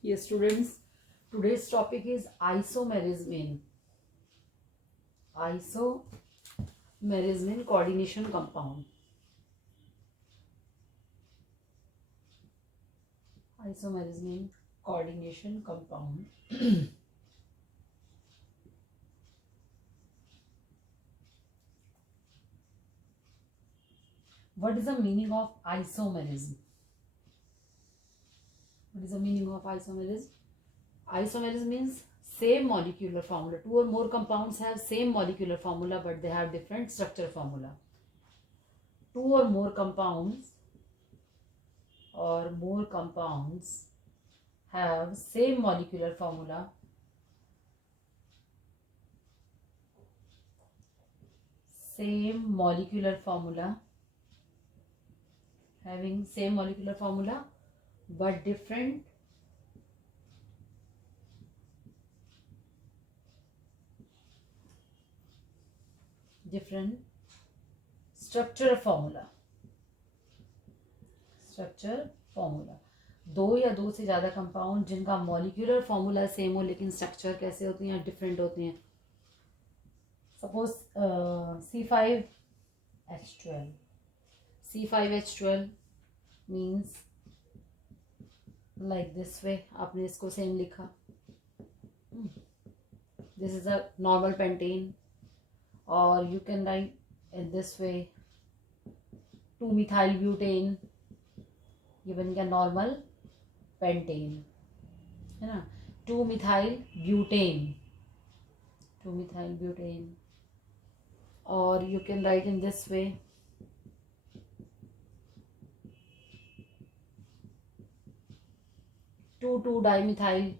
Yes, students, today's topic is isomerism. Isomerism coordination compound. Isomerism coordination compound. What is the meaning of isomerism? What is the meaning of isomerism? Isomerism means same molecular formula. Two or more compounds have same molecular formula, but they have different structure formula. Two or more compounds have same molecular formula, having same molecular formula but different structure formula. दो या दो से ज्यादा compound जिनका molecular formula same हो लेकिन structure कैसे होती हैं, डिफरेंट होती हैं. Suppose C5H12 means like this way. आपने इसको सेम लिखा. This is a normal pentane, और you can write in this way 2-methyl butane. ये बन गया नॉर्मल पेंटेन, है ना. 2-methyl butane. और you can write in this way 2,2-dimethyl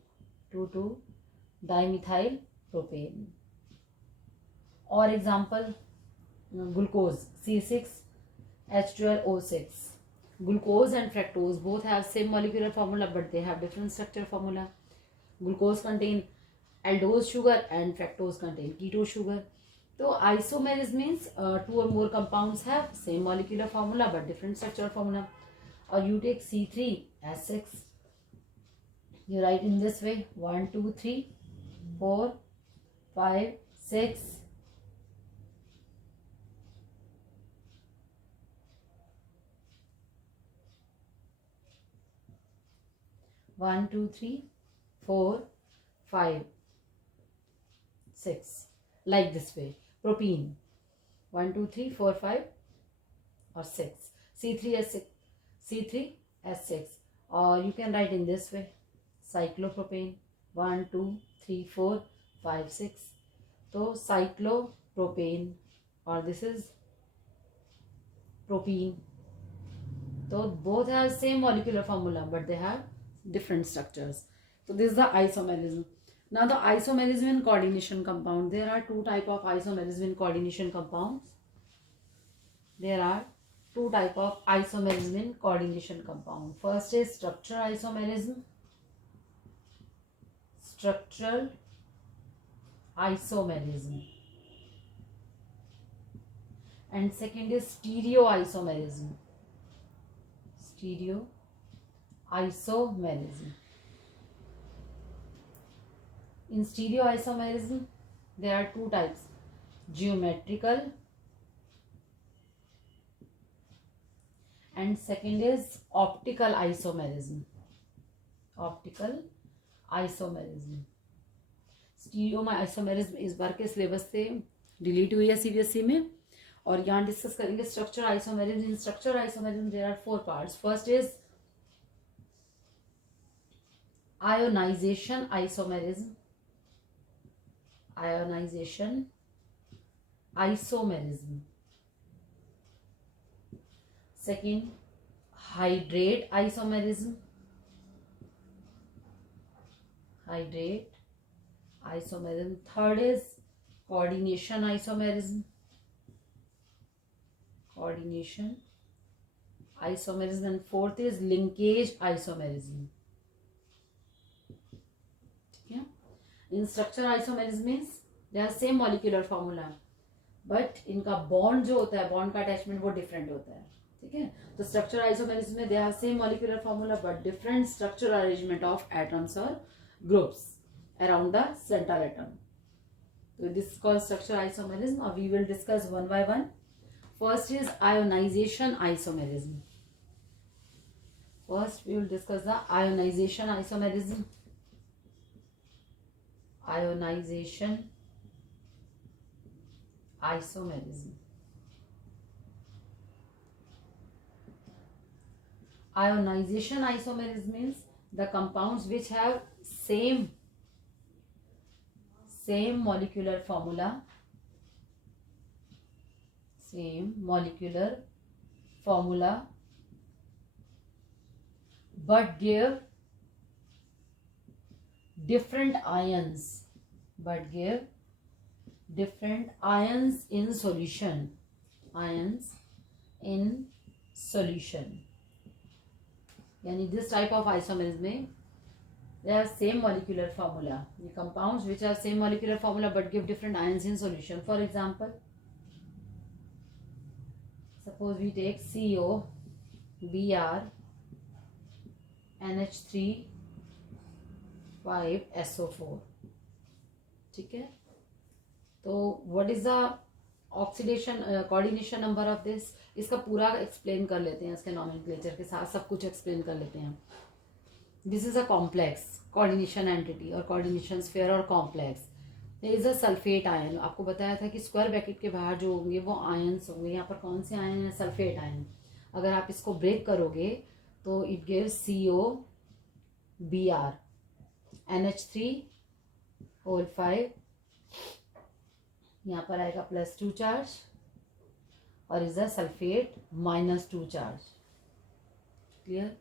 propane. और example glucose C6H12O6. Glucose and fructose both have same molecular formula but they have different structure formula. Glucose contain aldose sugar and fructose contain ketose sugar. So isomerism means two or more compounds have same molecular formula but different structural formula. Or you take C3H6, you write in this way 1 2 3 4 5 6. 1 2 3 4 5 6, like this way. Propene 1 2 3 4 5 or 6. C3H6, or you can write in this way cyclopropane 1 2 3 4 5 6. So cyclopropane, or this is propene. So both have same molecular formula but they have different structures. So this is the isomerism. Now the isomerism in coordination compound. There are two type of isomerism in coordination compounds. First is structural isomerism. And second is stereoisomerism. In stereoisomerism, there are two types: geometrical, and second is optical isomerism. Stereoisomerism इस बार के syllabus से delete हुई है CBSE में, और यहाँ discuss करेंगे structure isomerism. In structure isomerism there are 4 parts. First is ionization isomerism. Second, hydrate isomerism. Third is coordination isomerism. And fourth is linkage isomerism. In structure isomerism means they have same molecular formula but इनका bond जो होता है, bond का attachment वो different होता है. ठीक है। तो स्ट्रक्चर आइसोमेरिज्म में they have same molecular formula but different structural arrangement of atoms और groups around the central atom. So this is called structure isomerism. We will discuss one by one. First is ionization isomerism. First we will discuss the ionization isomerism. Ionization isomerism. Ionization isomerism means the compounds which have same molecular formula, but give different ions, in solution, यानी this type of isomerism में they have same molecular formula. The compounds which have same molecular formula but give different ions in solution. For example, suppose we take CO, Br, NH3, 5SO4. ठीक है. तो what is the oxidation coordination number of this, इसका पूरा explain कर लेते हैं, इसके nomenclature के साथ सब कुछ एक्सप्लेन कर लेते हैं. This is a complex coordination entity और कोऑर्डिनेशन स्फीयर और complex. There is a sulphate ion. आपको बताया था कि स्क्वायर ब्रैकेट के बाहर जो होंगे वो आयन्स होंगे. यहाँ पर कौन से आयन है? Sulphate ion. अगर आप इसको ब्रेक करोगे तो इट गिव्स COBr, NH3 यहाँ पर आएगा +2 चार्ज और is a sulphate -2 charge. Clear.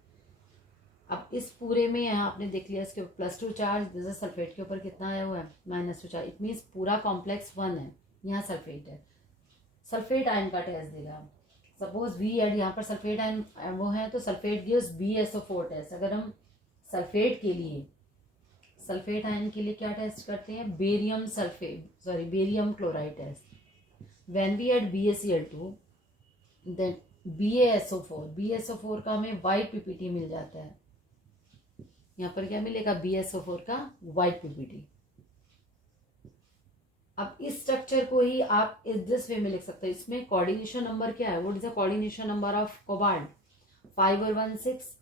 अब इस पूरे में यहाँ आपने देख लिया इसके +2 चार्ज, दिस सल्फेट के ऊपर कितना आया हुआ है? -2 चार्ज. इट मीन्स पूरा कॉम्प्लेक्स 1 है. यहाँ सल्फेट है. सल्फेट आयन का टेस्ट देगा. सपोज वी एड यहाँ पर सल्फेट आयन वो है तो सल्फेट गिव्स BSO4 टेस्ट. अगर हम सल्फेट आयन के लिए क्या टेस्ट करते हैं? Barium chloride test. When we add BaCl2 then BaSO4 का हमें वाइट PPT मिल जाता है. यहाँ पर क्या मिलेगा? BaSO4 का वाइट PPT. अब इस स्ट्रक्चर को ही आप इस दिस वे में लिख सकते हैं. इसमें कोऑर्डिनेशन नंबर क्या है? What is the coordination number of cobalt? 5 और 1 6.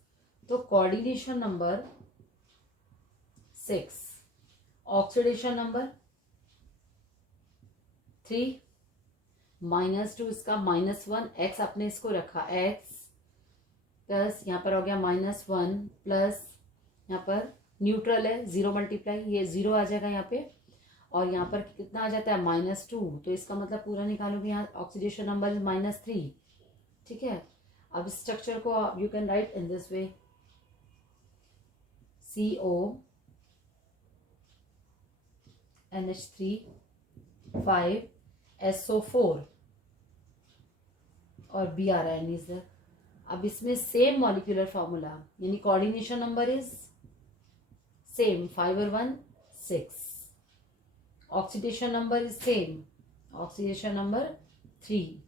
तो कोऑर्डिनेशन नंबर 6, ऑक्सीडेशन नंबर 3, -2 इसका -1, x आपने इसको रखा x प्लस यहाँ पर हो गया -1 प्लस यहाँ पर न्यूट्रल है 0 मल्टीप्लाई, ये 0 आ जाएगा यहाँ पे और यहाँ पर कितना आ जाता है? -2. तो इसका मतलब पूरा निकालोगे यहाँ ऑक्सीडेशन नंबर इज -3. ठीक है. अब स्ट्रक्चर को you can write in this way. CO NH3 5SO4 और Br इज देयर. अब इसमें सेम मॉलिक्यूलर फॉर्मूला यानी कोऑर्डिनेशन नंबर इज सेम 5 और 1 6. Oxidation number is same, oxidation number 3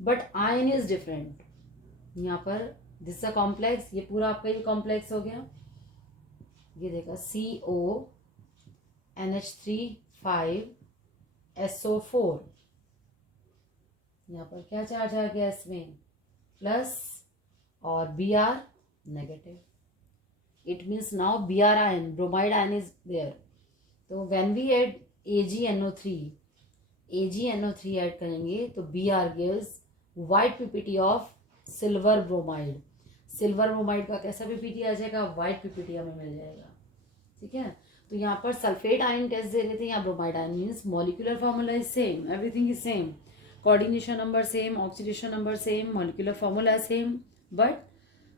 but ion is different. यहाँ पर दिस इज अ कॉम्प्लेक्स. ये पूरा आपका ये कॉम्प्लेक्स हो गया. ये देखा CO NH3 5SO4. यहाँ पर क्या चार्ज आ गया? इसमें प्लस और Br negative. It means now Br ion, bromide ion is there. तो when we add AgNO3 add करेंगे तो Br gives white PPT of silver bromide. Silver bromide का कैसा PPT आ जाएगा? वाइट PPT हमें मिल जाएगा. ठीक है. तो यहाँ पर सल्फेट आयन टेस्ट दे रहे थे, यहाँ bromide ion. Means molecular formula is same, everything is same, coordination number same, oxidation number same, molecular formula same, but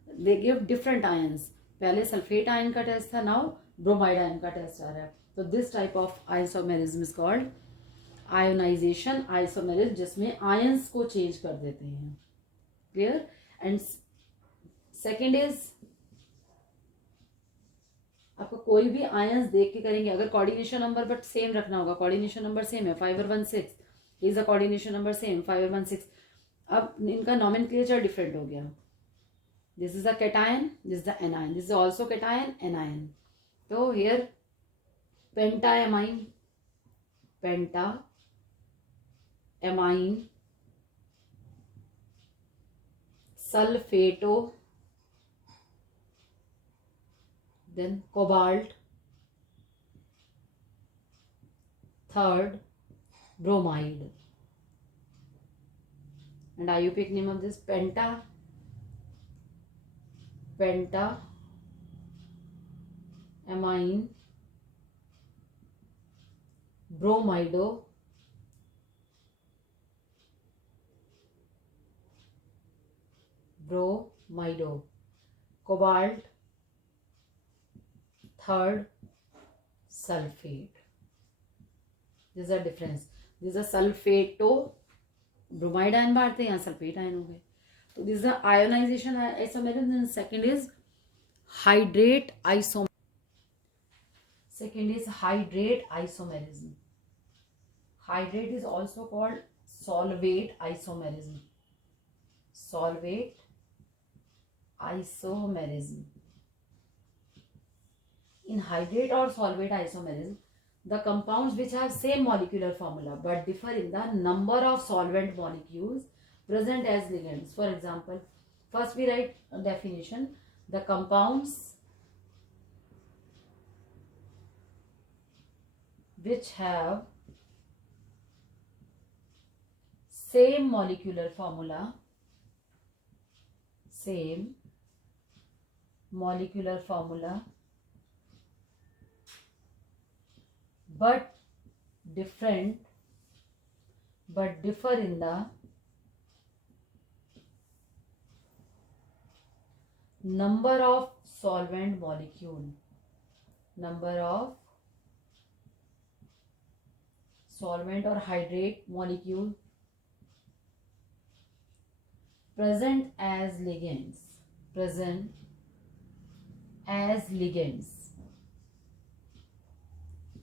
they give different ions. पहले सल्फेट आयन का टेस्ट था, नाउ ब्रोमाइड आयन का test आ रहा है. तो this type of isomerism is called ionisation isomerism, जिसमें ions को change कर देते हैं. क्लियर. एंड सेकेंड इज आपको कोई भी आयन्स देख के करेंगे. अगर कोऑर्डिनेशन नंबर बट सेम रखना होगा. कोऑर्डिनेशन नंबर सेम है 5 और 1 6. Is a coordination number same 5 और 1 6. अब इनका नॉमेनक्लेचर डिफरेंट हो गया. This is the cation, this is the anion, this is also cation anion. तो here pentaammine, pentaammine, sulphato, then cobalt, third bromide, and IUPAC name of this pentaamine bromido, cobalt, third sulfate. This is a difference. This is a sulfato bromide ion बाहर थे, यहाँ sulphate ion हो गए. तो this is ionization isomerism. Second is hydrate isomerism. Second is hydrate isomerism. Hydrate is also called solvate isomerism. Solvate isomerism. In hydrate or solvate isomerism, the compounds which have same molecular formula but differ in the number of solvent molecules present as ligands. For example, first we write a definition. The compounds which have same molecular formula but differ in the number of solvent molecule, solvent or hydrate molecule present as ligands.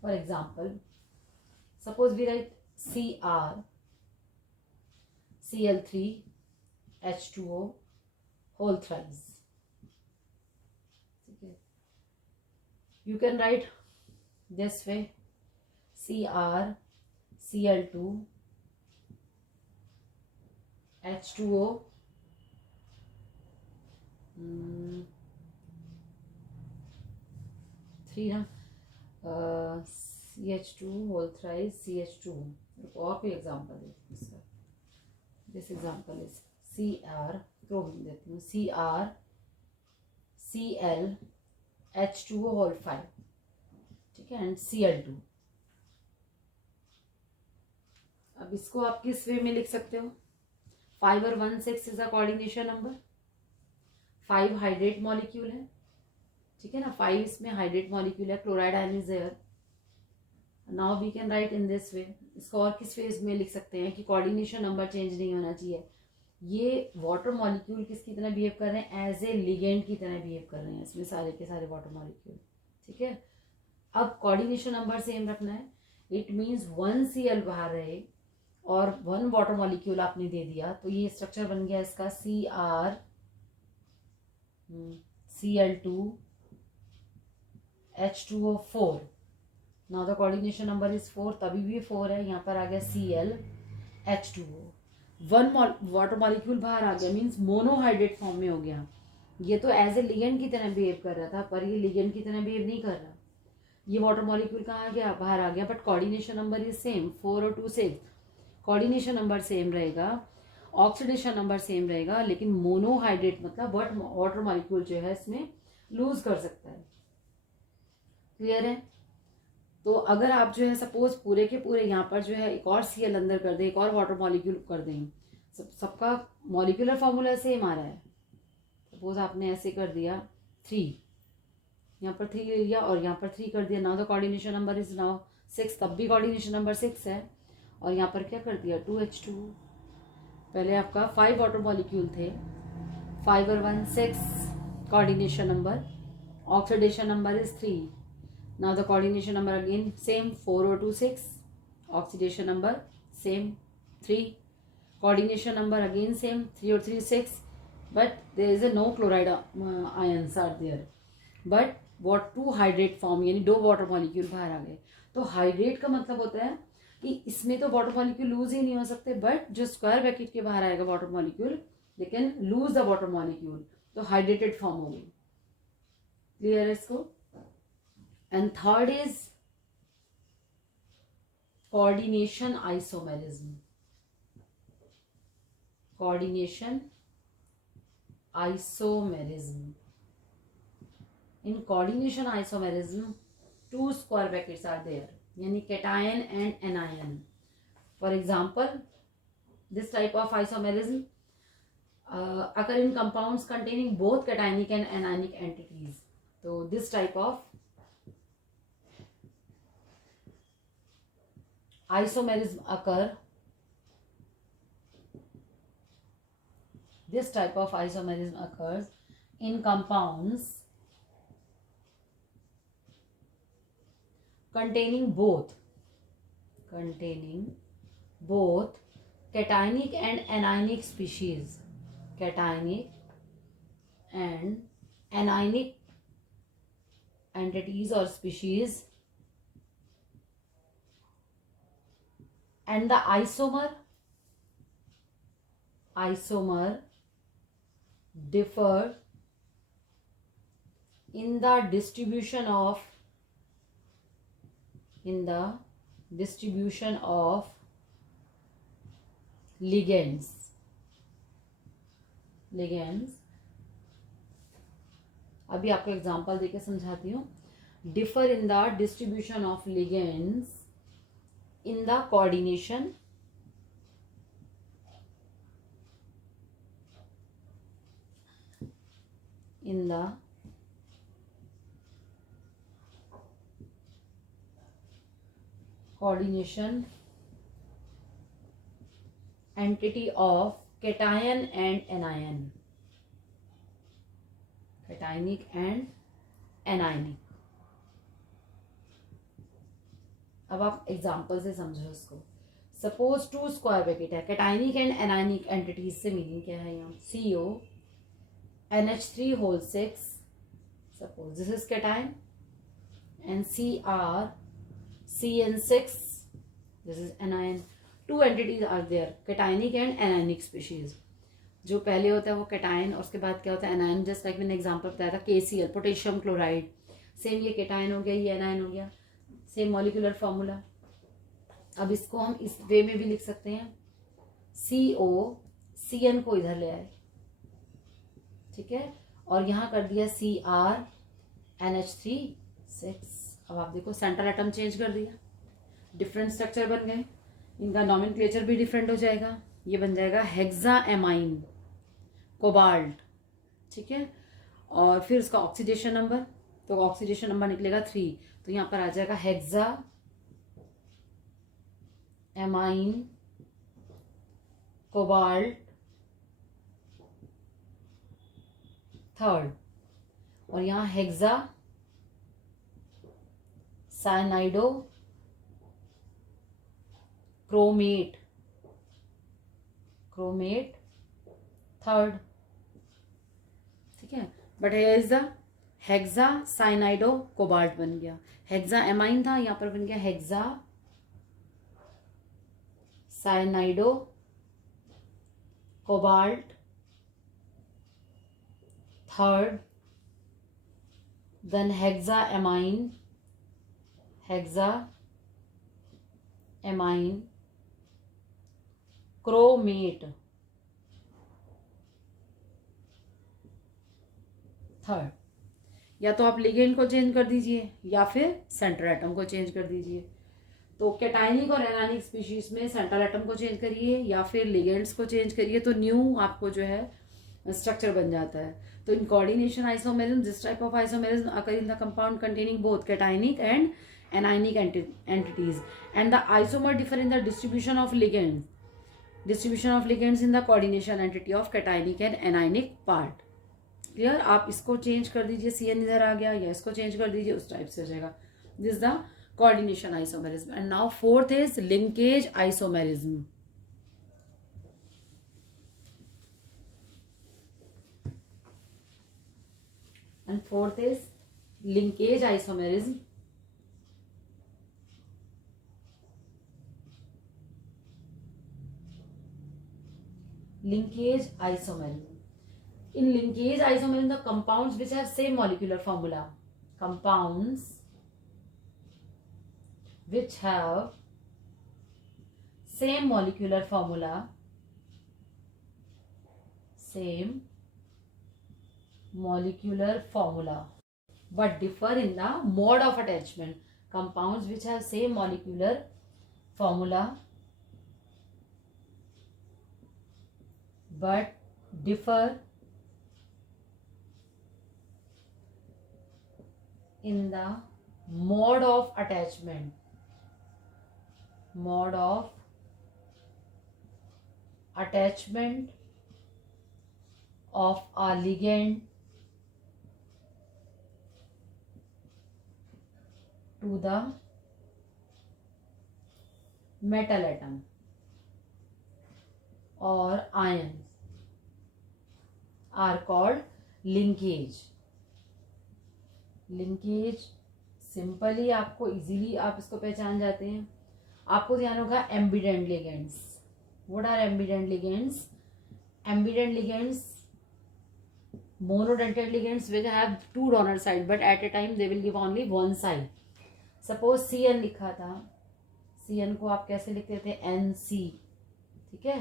For example, suppose we write Cr, Cl3, H2O whole thrice. Okay. You can write this way: Cr, Cl2, H2O, three ना, CH2 whole thrice CH2. और कोई example देती हूँ इसका. This example is Cr, क्रोमिन देती हूँ, Cr, Cl, H2O whole 5, ठीक है, एंड Cl2. अब इसको आप किस वे में लिख सकते हो? 5 और 1 6 is a coordination number. 5 hydrate molecule है, ठीक है ना, 5 इसमें हाइड्रेट मॉलिक्यूल है, chloride ion is there. Now we can write in this way. इसको और किस फेज में लिख सकते हैं कि कोऑर्डिनेशन नंबर चेंज नहीं होना चाहिए. ये वाटर मॉलिक्यूल किसकी तरह बिहेव कर रहे हैं? एज ए लिगेंड की तरह बिहेव कर रहे हैं इसमें सारे के सारे वाटर मॉलिक्यूल, ठीक है. अब कोऑर्डिनेशन नंबर सेम रखना है. इट मीन्स 1 Cl बाहर रहे और 1 वाटर मॉलिक्यूल आपने दे दिया, तो ये स्ट्रक्चर बन गया इसका Cr, Cl2, H2O 4. Now the coordination number is 4, तभी भी 4 है. यहाँ पर आ गया Cl, H2O. 1 वाटर मॉलिक्यूल बाहर आ गया, मीन्स मोनोहाइड्रेट फॉर्म में हो गया. ये तो एज ए लिगेंड की तरह बिहेव कर रहा था, पर ये लिगेंड की तरह बिहेव नहीं कर रहा. ये वाटर मॉलिक्यूल कहाँ आ गया? बाहर आ गया, but coordination number is same. 4 और 2 6, कोऑर्डिनेशन नंबर सेम रहेगा, ऑक्सीडेशन नंबर सेम रहेगा, लेकिन मोनोहाइड्रेट मतलब वाटर मॉलिक्यूल जो है इसमें लूज कर सकता है. क्लियर है? तो अगर आप जो है सपोज पूरे के पूरे यहाँ पर जो है एक और Cl अंदर कर दें, एक और वाटर मॉलिक्यूल कर दें, सबका मॉलिक्यूलर फॉर्मूला सेम आ रहा है. सपोज आपने ऐसे कर दिया 3, यहाँ पर 3 ले लिया और यहाँ पर 3 कर दिया. Now the coordination number is now 6, तब भी कोऑर्डिनेशन नंबर 6 है. और यहाँ पर क्या कर दिया? 2H2. पहले आपका 5 वाटर मॉलिक्यूल थे, 5 और 1 6 coordination number, oxidation number is 3. Now the coordination number again same, 4 और 2 6, oxidation number same 3. Coordination number again same 3 or 3 6, but there is a no chloride ions are there. But what two hydrate form यानी 2 water molecule बाहर आ गए. तो hydrate का मतलब होता है कि इसमें तो वाटर मॉलिक्यूल लूज ही नहीं हो सकते, बट जो स्क्वायर ब्रैकेट के बाहर आएगा water molecule they can lose the water molecule, तो हाइड्रेटेड फॉर्म हो गई. क्लियर है इसको. And third is coordination isomerism. Coordination isomerism. In coordination isomerism, 2 square brackets are there, yani cation and anion. For example, this type of isomerism occur in compounds containing both cationic and anionic entities. So this type of isomerism occur. This type of isomerism occurs in compounds containing both cationic and anionic species. Cationic and anionic entities or species, and the isomer differ in the distribution of ligands. अभी आपको example देके समझाती हूँ. Differ in the distribution of ligands in the coordination entity of cation and anion. Cationic and anionic. अब आप example से समझो इसको. सपोज 2 स्क्वायर ब्रैकेट है. कैटाइनिक एंड एनायनिक एंटिटीज से मीनिंग क्या है यहाँ. CO NH3 whole 6. Suppose this is cation and Cr CN6. This is anion. 2 entities are there, cationic and anionic species. जो पहले होता है वो कैटायन और उसके बाद क्या होता है एनायन. जस्ट लाइक मैंने एग्जांपल बताया था KCl पोटेशियम क्लोराइड. सेम ये कैटायन हो गया, ये एनायन हो गया. Same molecular formula. अब इसको हम इस वे में भी लिख सकते हैं. CO CN को इधर ले आए, ठीक है, और यहाँ कर दिया Cr NH3 6. अब आप देखो सेंट्रल एटम चेंज कर दिया, डिफरेंट स्ट्रक्चर बन गए. इनका नॉमेनक्लेचर भी डिफरेंट हो जाएगा. ये बन जाएगा हेक्साएमाइन कोबाल्ट, ठीक है. और फिर उसका ऑक्सीडेशन नंबर, तो ऑक्सीडेशन नंबर निकलेगा 3. तो यहाँ पर आ जाएगा हेक्साएमाइन कोबाल्ट 3rd. और यहाँ हेक्सा साइनाइडो क्रोमेट 3rd, ठीक है. But here is the hexa cyanido cobalt बन गया. हेक्सा एमाइन था, यहाँ पर बन गया hexa cyanido cobalt 3rd. Then hexaammine chromate 3rd. या तो आप लिगेंड को चेंज कर दीजिए या फिर सेंट्रल एटम को चेंज कर दीजिए. तो कैटाइनिक और एनायनिक स्पीशीज में सेंट्रल एटम को चेंज करिए या फिर लिगेंड्स को चेंज करिए, तो न्यू आपको जो है स्ट्रक्चर बन जाता है. तो in coordination isomerism, this type of isomerism occur in the compound containing both cationic and anionic entities, and the isomer differ in the distribution of ligands in the coordination entity of cationic and anionic part. Clear. आप इसको change कर दीजिए, CN इधर आ गया, या इसको change कर दीजिए, उस टाइप से हो जाएगा. This the coordination isomerism. And now 4th is linkage isomerism. And fourth is linkage isomerism. Linkage isomerism. In linkage isomerism, the compounds which have same molecular formula, compounds which have same molecular formula, same molecular formula, but differ in the mode of attachment. Compounds which have same molecular formula but differ in the mode of attachment. Mode of attachment of a ligand to the metal atom or ions are called linkage. Linkage simply आपको easily आप इसको पहचान जाते हैं. आपको ध्यान होगा ambident ligands. What are ambident ligands? Ambident ligands, monodentate ligands which have two donor side but at a time they will give only one side. Suppose CN लिखा था, CN को आप कैसे लिखते थे? NC. ठीक है,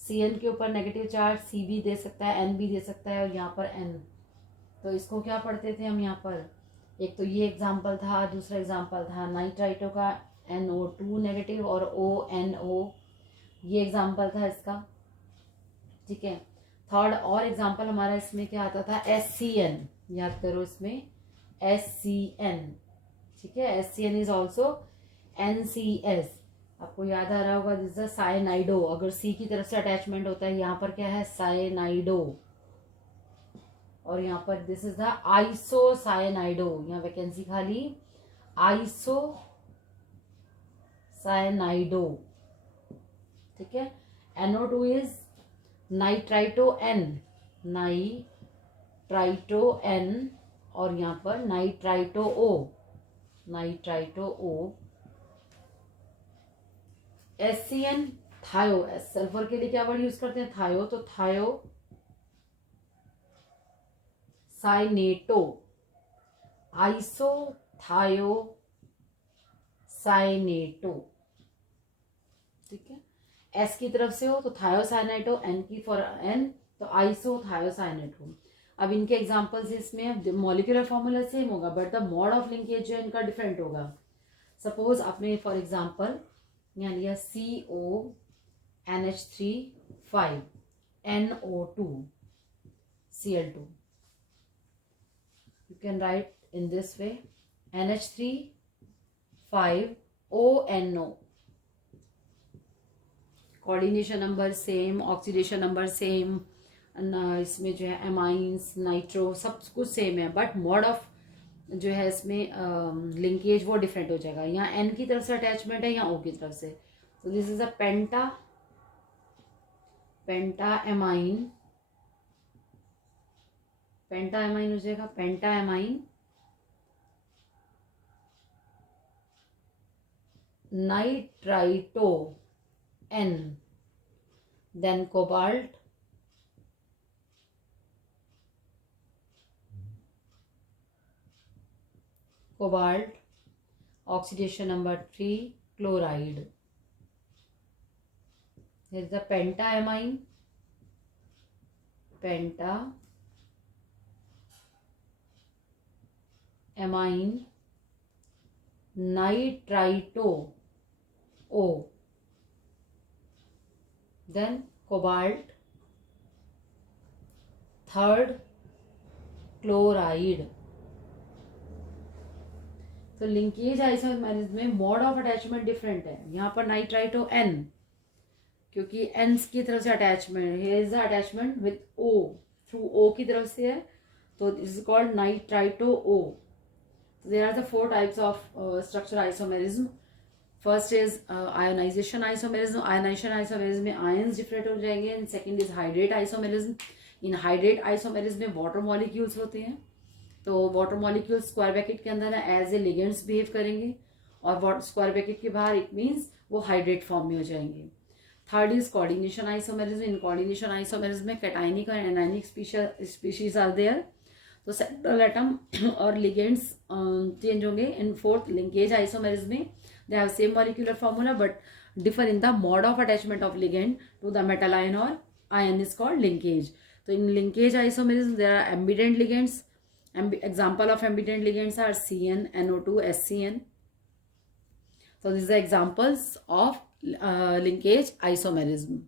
CN के ऊपर नेगेटिव चार्ज C भी दे सकता है, N भी दे सकता है और यहाँ पर N. तो इसको क्या पढ़ते थे हम यहाँ पर? एक तो ये एग्जाम्पल था, दूसरा एग्जाम्पल था नाइट्राइटो का NO2 नेगेटिव और ONO, ये एग्जाम्पल था इसका. ठीक है, थर्ड और एग्जाम्पल हमारा इसमें क्या आता था? SCN. याद करो इसमें SCN. ठीक है, SCN इज ऑल्सो NCS. आपको याद आ रहा होगा, दिस इज साइनाइडो. अगर C की तरफ से अटैचमेंट होता है, यहाँ पर क्या है? साइनाइडो. और यहाँ पर दिस इज द आइसोसाइनाइडो. यहाँ वैकेंसी खाली आइसोसाइनाइडो. ठीक है, NO2 is nitrito N, nitrito N और यहाँ पर nitrito O, nitrito O. SCN थायो. सल्फर के लिए क्या वर्ड यूज करते हैं? थायो. तो थायो साइनेटो, आइसो थायो साइनेटो. ठीक है, S की तरफ से हो तो थायोसाइनेटो, N की फॉर N तो आइसो थायोसाइनेटो. अब इनके एग्जांपल्स इसमें मॉलिक्यूलर फॉर्मूला सेम होगा but the mode of linkage जो है इनका डिफरेंट होगा. सपोज आपने फॉर एग्जांपल यहाँ लिया CONH3 NO2 Cl2. You can write in this way NH3 ONO. Coordination number same, oxidation number same, इसमें जो है एमाइंस, नाइट्रो सब कुछ सेम है बट मोड ऑफ जो है इसमें लिंकेज वो डिफरेंट हो जाएगा. यहाँ N की तरफ से अटैचमेंट है, यहाँ O की तरफ से. तो this is a penta amine हो जाएगा. Penta amine nitrito N, then cobalt, oxidation number 3 chloride. Here is the pentaamine, nitrito O, then cobalt, third chloride. तो लिंकेज आइसोमेरिज्म में मोड ऑफ अटैचमेंट डिफरेंट है. यहाँ पर नाइट्राइटो N क्योंकि N की तरफ से attachment, here is the attachment with O, through O की तरफ से है तो this is called nitrito O. There are the 4 types of structure isomerism. First is ionization isomerism. Ionization isomerism में आयंस डिफरेंट हो जाएंगे. And second is hydrate isomerism. In hydrate isomerism में water molecules होते हैं तो वाटर मॉलिक्यूल स्क्वायर ब्रैकेट के अंदर है एज ए लिगेंड्स बिहेव करेंगे, और स्क्वायर ब्रैकेट के बाहर इट मीन्स वो हाइड्रेट फॉर्म में हो जाएंगे. Third is coordination isomerism. In coordination isomerism में कैटाइनिक और एनाइनिक स्पीशीज आर देयर. तो सेंट्रल एटम और लिगेंड्स चेंज होंगे. इन फोर्थ लिंकेज आइसोमेरिज्म में they have same molecular formula but differ in the mode of attachment of ligand to the metal ion or ion is called linkage. So in linkage isomerism there are ambident ligands. Example of ambident ligands are CN, NO2, SCN. So these are examples of linkage isomerism.